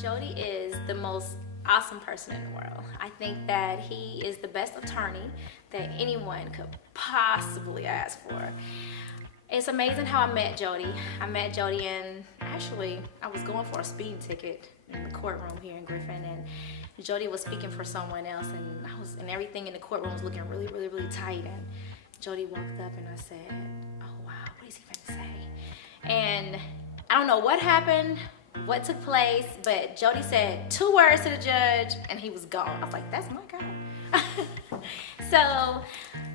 Jody is the most awesome person in the world. I think that he is the best attorney that anyone could possibly ask for. It's amazing how I met Jody. I met Jody and actually I was going for a speeding ticket in the courtroom here in Griffin, and Jody was speaking for someone else, and everything in the courtroom was looking really, really, really tight. And Jody walked up and I said, "Oh wow, what is he gonna say?" And I don't know what happened, what took place, but Jody said 2 words to the judge and he was gone. I was like, that's my guy. So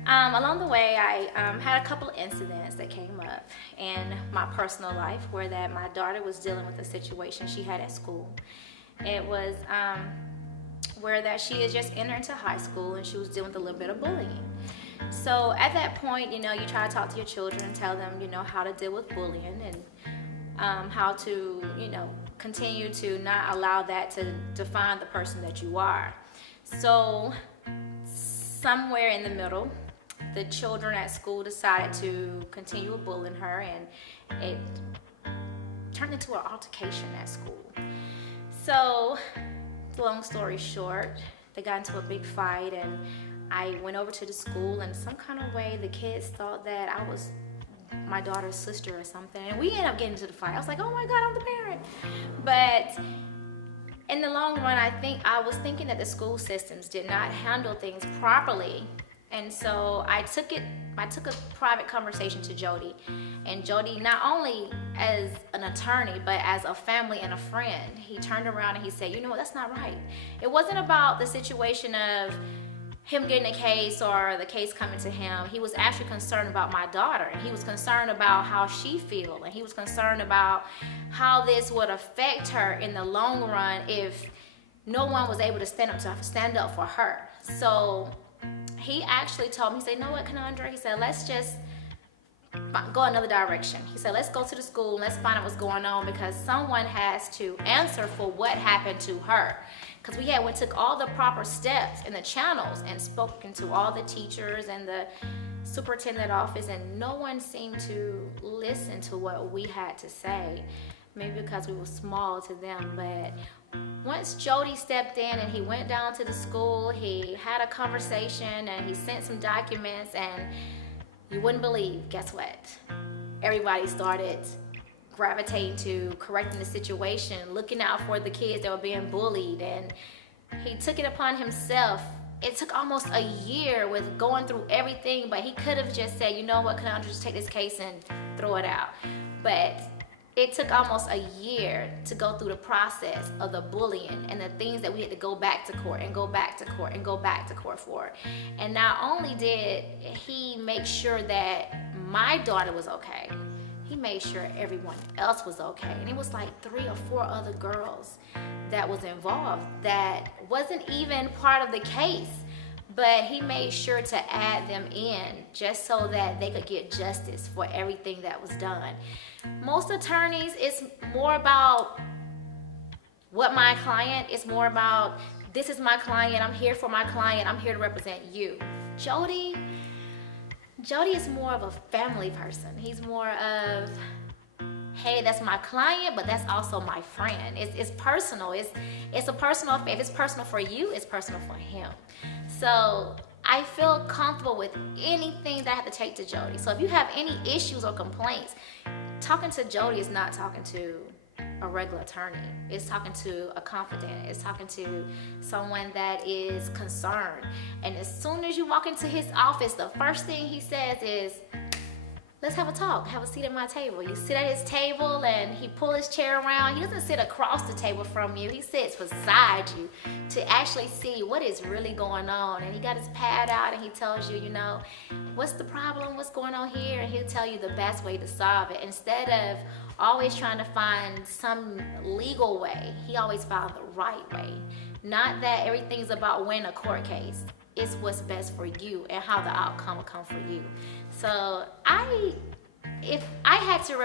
along the way, I had a couple of incidents that came up in my personal life where that my daughter was dealing with a situation she had at school. It was where that she had just entered into high school and she was dealing with a little bit of bullying. So at that point, you try to talk to your children and tell them, how to deal with bullying and how to, continue to not allow that to define the person that you are. So somewhere in the middle, the children at school decided to continue bullying her, and it turned into an altercation at school. So long story short, they got into a big fight, and I went over to the school, and some kind of way the kids thought that I was my daughter's sister or something, and we ended up getting into the fight. I was like, oh my God, I'm the parent. But in the long run, I was thinking that the school systems did not handle things properly. And so I took a private conversation to Jody. And Jody, not only as an attorney, but as a family and a friend, he turned around and he said, you know what, that's not right. It wasn't about the situation of him getting a case or the case coming to him. He was actually concerned about my daughter, and he was concerned about how she feels, and he was concerned about how this would affect her in the long run if no one was able to stand up for her. So he actually told me, he said, you know what, Canandra? He said, let's just go another direction. He said, let's go to the school and let's find out what's going on, because someone has to answer for what happened to her. Because we took all the proper steps in the channels and spoken to all the teachers and the superintendent office, and no one seemed to listen to what we had to say. Maybe because we were small to them. But once Jody stepped in and he went down to the school, he had a conversation and he sent some documents, and you wouldn't believe, guess what? Everybody started gravitating to correcting the situation, looking out for the kids that were being bullied, and he took it upon himself. It took almost a year with going through everything, but he could have just said, you know what, Canandra, just take this case and throw it out. But it took almost a year to go through the process of the bullying and the things that we had to go back to court and go back to court and go back to court for. And not only did he make sure that my daughter was okay, he made sure everyone else was okay. And it was like 3 or 4 other girls that was involved that wasn't even part of the case, but he made sure to add them in just so that they could get justice for everything that was done. Most attorneys, it's more about what my client, it's more about, this is my client, I'm here for my client, I'm here to represent you. Jody is more of a family person. He's more of, hey, that's my client, but that's also my friend. It's personal. It's a personal affair. If it's personal for you, it's personal for him. So I feel comfortable with anything that I have to take to Jody. So if you have any issues or complaints, talking to Jody is not talking to a regular attorney. It's talking to a confidant. It's talking to someone that is concerned. And as soon as you walk into his office, the first thing he says is, let's have a talk, have a seat at my table. You sit at his table and he pulls his chair around. He doesn't sit across the table from you. He sits beside you to actually see what is really going on. And he got his pad out and he tells you, what's the problem, what's going on here? And he'll tell you the best way to solve it. Instead of always trying to find some legal way, he always found the right way. Not that everything's about winning a court case. It's what's best for you and how the outcome will come for you. So if I had to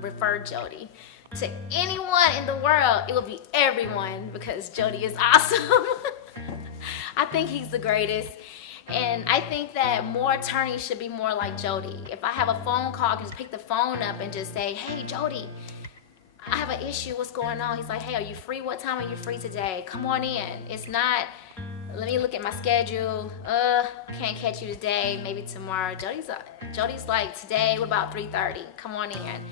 refer Jody to anyone in the world, it would be everyone, because Jody is awesome. I think he's the greatest. And I think that more attorneys should be more like Jody. If I have a phone call, I can just pick the phone up and just say, hey, Jody, I have an issue, what's going on? He's like, hey, are you free? What time are you free today? Come on in. It's not, let me look at my schedule. Can't catch you today, maybe tomorrow. Jody's like, today, what about 3:30? Come on in.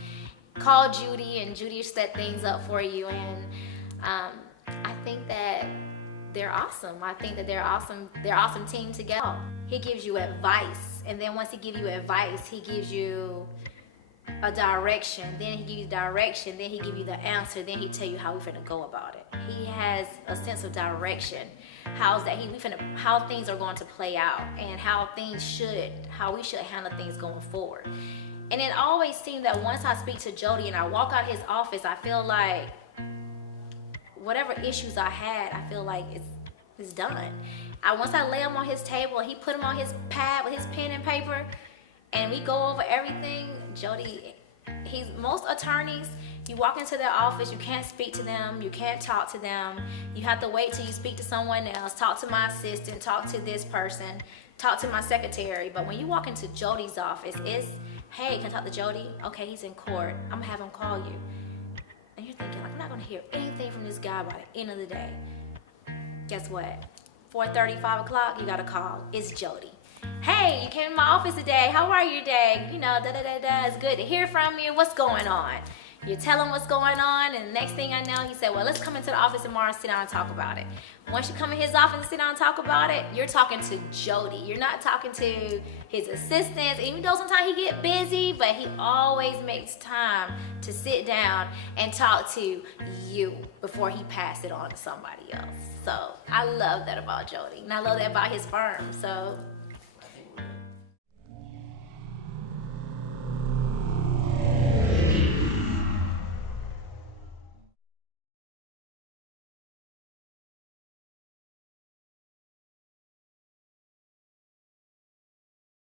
Call Judy, and Judy will set things up for you. And I think that they're awesome. I think that they're awesome team together. He gives you advice, and then once he gives you advice, he gives you a direction, then he gives you direction, then he give you the answer, then he tell you how we finna go about it. He has a sense of direction, how things are going to play out, and how we should handle things going forward. And it always seemed that once I speak to Jody and I walk out his office, I feel like whatever issues I had, I feel like it's done. Once I lay them on his table and he put them on his pad with his pen and paper, and we go over everything, Jody, most attorneys, you walk into their office, you can't speak to them, you can't talk to them, you have to wait till you speak to someone else, talk to my assistant, talk to this person, talk to my secretary. But when you walk into Jody's office, it's, hey, can I talk to Jody? Okay, he's in court, I'm gonna have him call you. And you're thinking, like, I'm not gonna hear anything from this guy by the end of the day. Guess what? 4:30, 5 o'clock, you got a call. It's Jody. Hey, you came to my office today. How are you today? You know, It's good to hear from you. What's going on? You tell him what's going on, and the next thing I know, he said, well, let's come into the office tomorrow and sit down and talk about it. Once you come in his office and sit down and talk about it, you're talking to Jody. You're not talking to his assistants, even though sometimes he get busy, but he always makes time to sit down and talk to you before he pass it on to somebody else. So I love that about Jody, and I love that about his firm. So